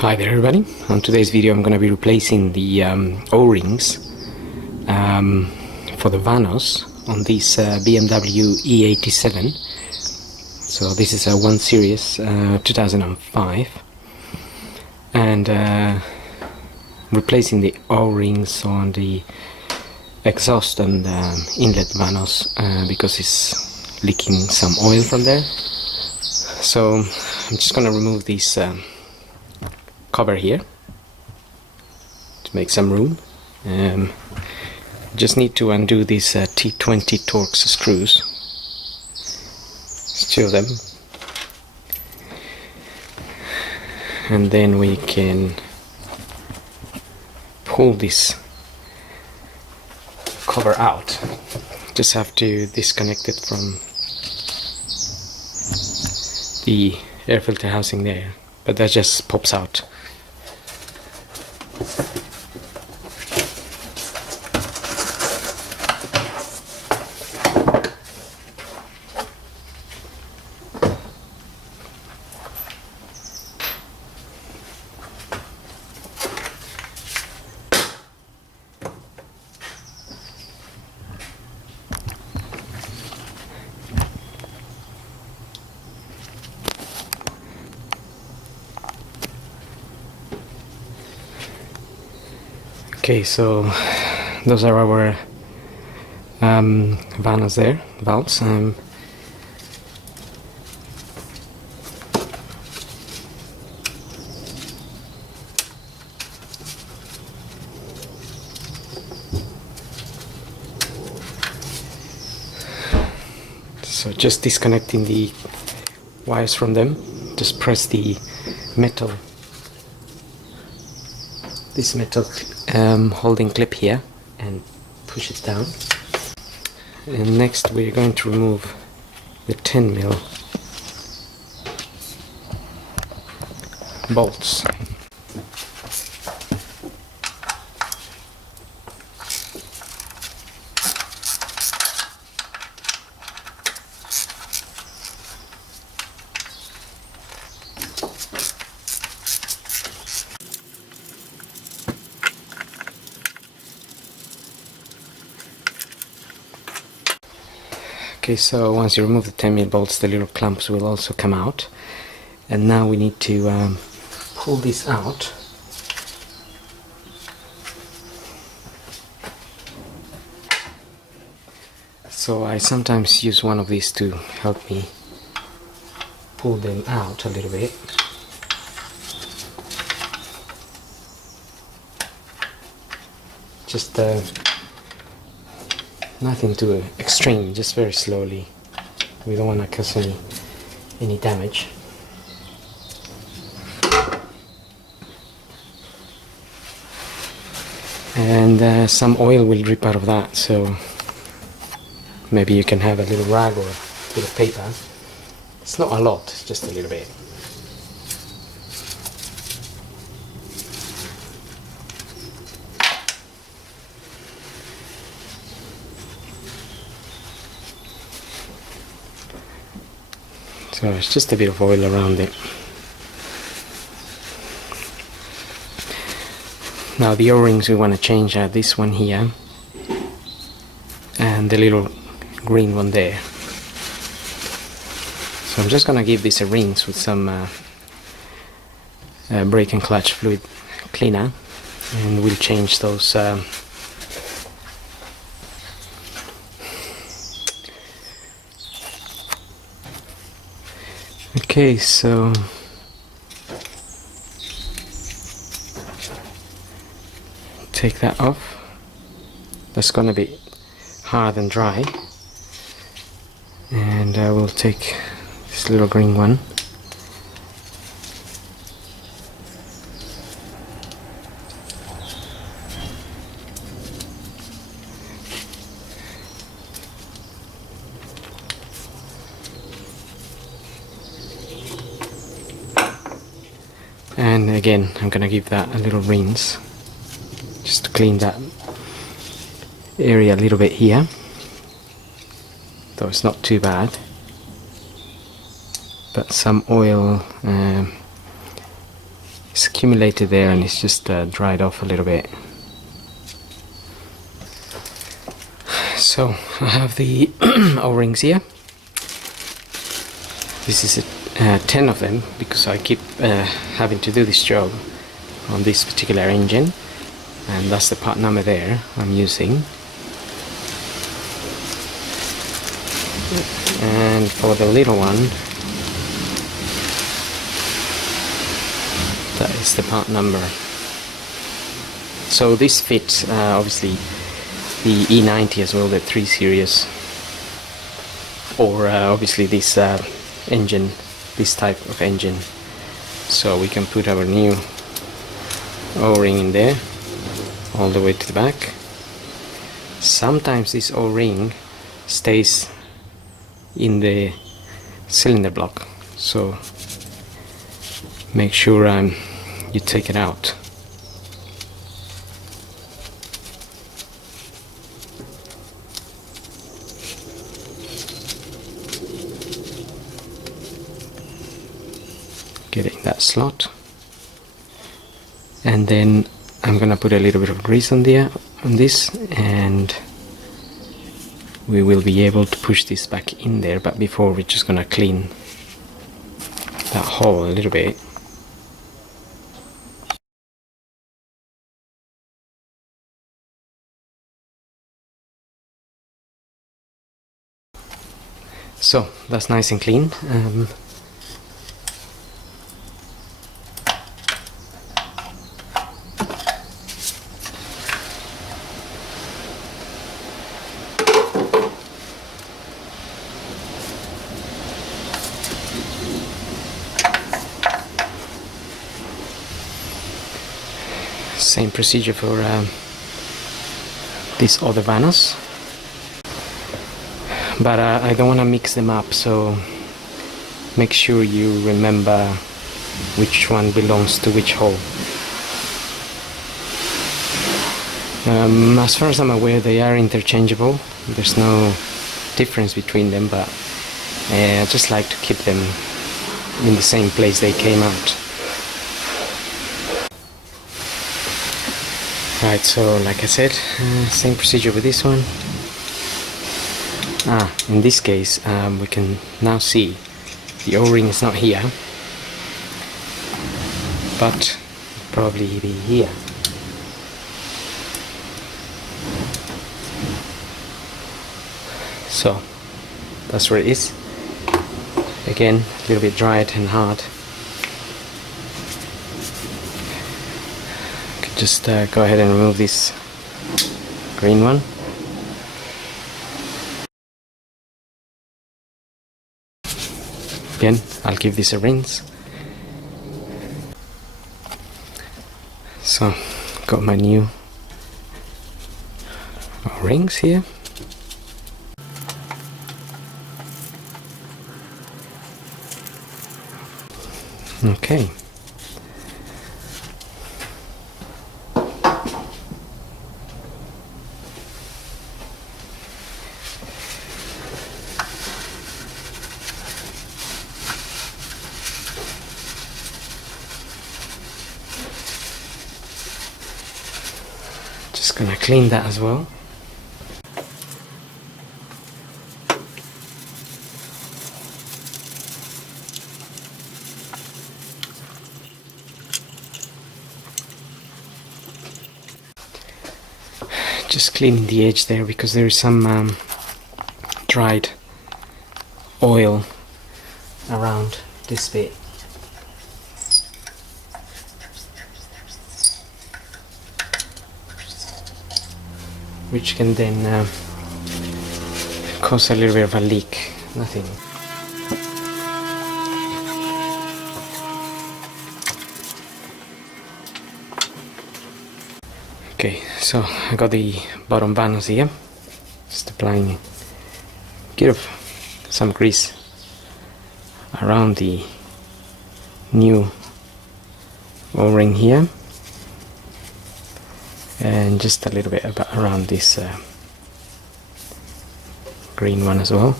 Hi there everybody. On today's video I'm going to be replacing the O-rings for the VANOS on this BMW E87. So this is a 1 Series 2005, and replacing the O-rings on the exhaust and inlet VANOS because it's leaking some oil from there. So I'm just going to remove this cover here to make some room. Just need to undo these T20 Torx screws. There's 2 of them, and then we can pull this cover out. Just have to disconnect it from the air filter housing there, but that just pops out. Okay, so those are our VANOS there, valves. So just disconnecting the wires from them, just press the metal, this metal holding clip here, and push it down. And next we're going to remove the 10mm bolts. Okay, so once you remove the 10mm bolts, the little clamps will also come out, and now we need to pull this out. So I sometimes use one of these to help me pull them out a little bit. Just nothing too extreme, just very slowly. We don't want to cause any damage. And some oil will drip out of that, so maybe you can have a little rag or a bit of paper. It's not a lot, it's just a little bit. So it's just a bit of oil around it. Now the O-rings we want to change are this one here and the little green one there. So I'm just going to give this a rinse with some brake and clutch fluid cleaner, and we'll change those Okay, so take that off. That's gonna be hard and dry, and I will take this little green one. And again, I'm gonna give that a little rinse just to clean that area a little bit here, though it's not too bad. but some oil it's accumulated there and it's just dried off a little bit. So I have the O-rings here. This is 10 of them because I keep having to do this job on this particular engine, and that's the part number there I'm using. And for the little one, that is the part number. So this fits obviously the E90 as well, the 3 series, or obviously this engine, this type of engine. So we can put our new O-ring in there all the way to the back. Sometimes this O-ring stays in the cylinder block, so make sure you take it out. Get it in that slot, and then I'm gonna put a little bit of grease on this, and we will be able to push this back in there. But before, we're just gonna clean that hole a little bit. So that's nice and clean. Same procedure for this other VANOS, but I don't want to mix them up, so make sure you remember which one belongs to which hole. As far as I'm aware, they are interchangeable. There's no difference between them, but I just like to keep them in the same place they came out. Right, so like I said, same procedure with this one. In this case, we can now see the O-ring is not here, but probably be here. So that's where it is. Again, a little bit dried and hard. Just go ahead and remove this green one. Again, I'll give this a rinse. So, got my new O-rings here. Okay. Just gonna clean that as well. Just cleaning the edge there because there is some dried oil around this bit. Which can then cause a little bit of a leak. Nothing. Okay, so I got the bottom VANOS here. Just applying a bit of some grease around the new O-ring here, and just a little bit around this green one as well.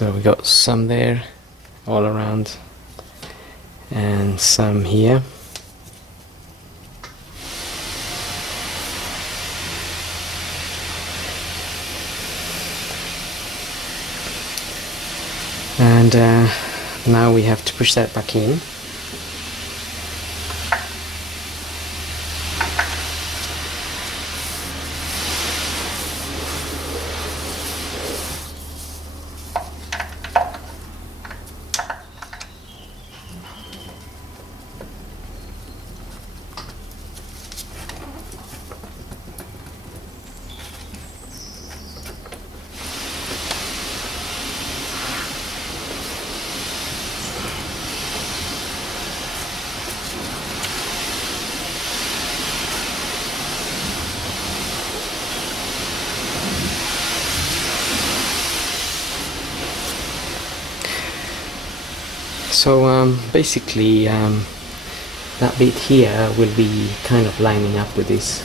So we got some there all around and some here. And now we have to push that back in. So basically that bit here will be kind of lining up with this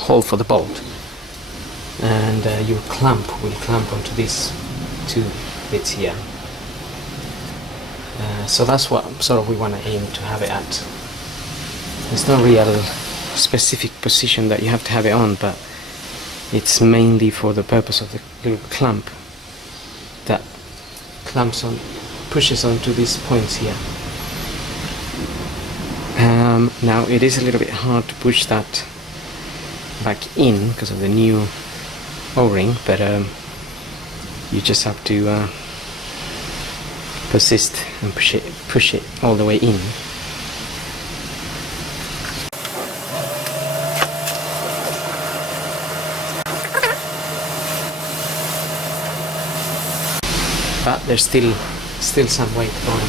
hole for the bolt, and your clamp will clamp onto these two bits here. So that's what sort of we want to aim to have it at. There's no real specific position that you have to have it on, but it's mainly for the purpose of the little clamp that clamps on, pushes onto these points here. Now it is a little bit hard to push that back in because of the new O-ring, but you just have to persist and push it all the way in. But there's still some weight on.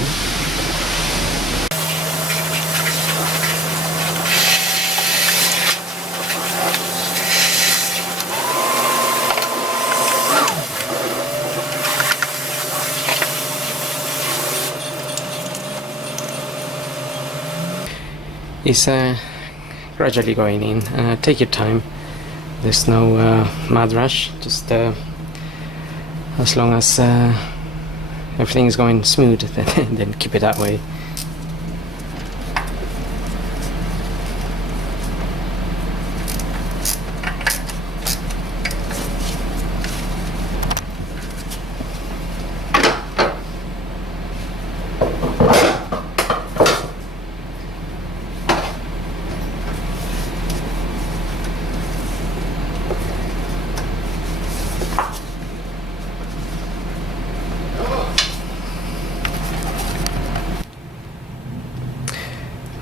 It's gradually going in. Take your time. There's no mad rush. Just as long as everything is going smooth, then keep it that way.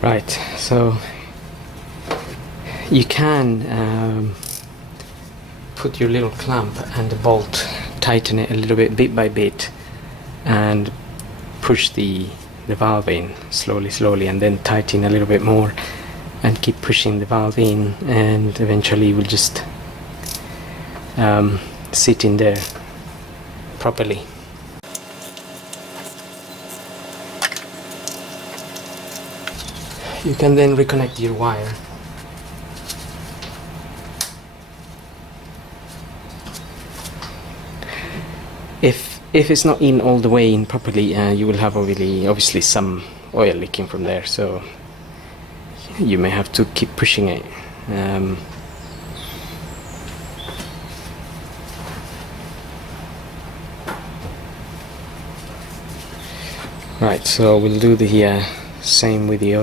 Right, so you can put your little clamp and the bolt, tighten it a little bit by bit, and push the valve in slowly, and then tighten a little bit more and keep pushing the valve in, and eventually it will just sit in there properly. You can then reconnect your wire. If it's not in all the way in properly, you will have obviously some oil leaking from there, so you may have to keep pushing it. Right, so we'll do the same with the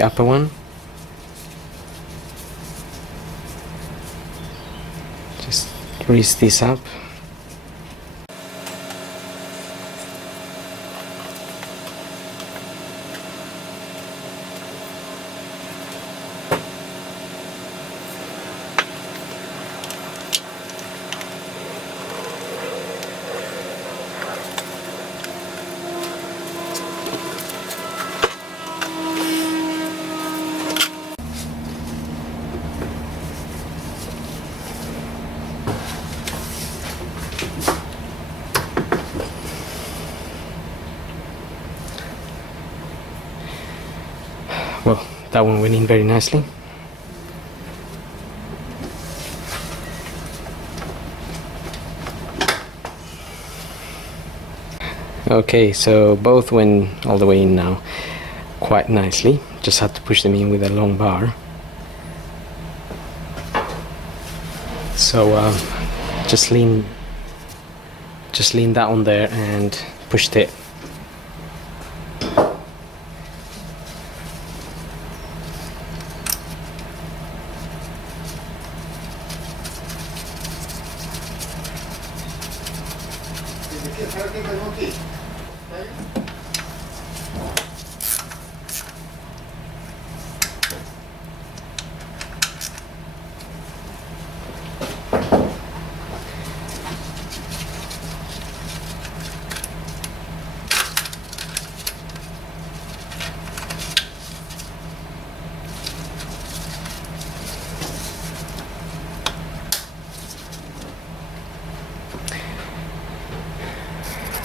upper one. Just grease this up. Well, that one went in very nicely. Okay, so both went all the way in now quite nicely. Just had to push them in with a long bar. So just lean that on there and pushed it.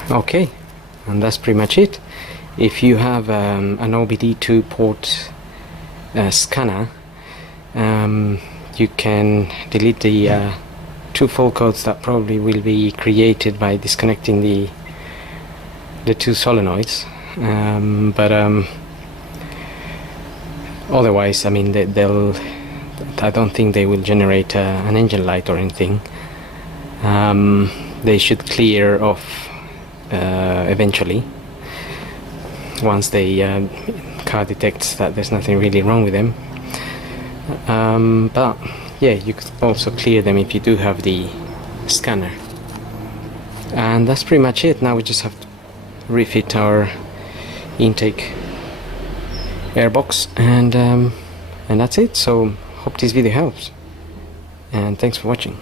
Okay, and that's pretty much it. If you have an OBD2 port scanner, you can delete the two fault codes that probably will be created by disconnecting the two solenoids, but otherwise, I mean, I don't think they will generate an engine light or anything. They should clear off eventually once the car detects that there's nothing really wrong with them, but yeah, you could also clear them if you do have the scanner. And that's pretty much it. Now we just have to refit our intake airbox, and that's it. So hope this video helps, and thanks for watching.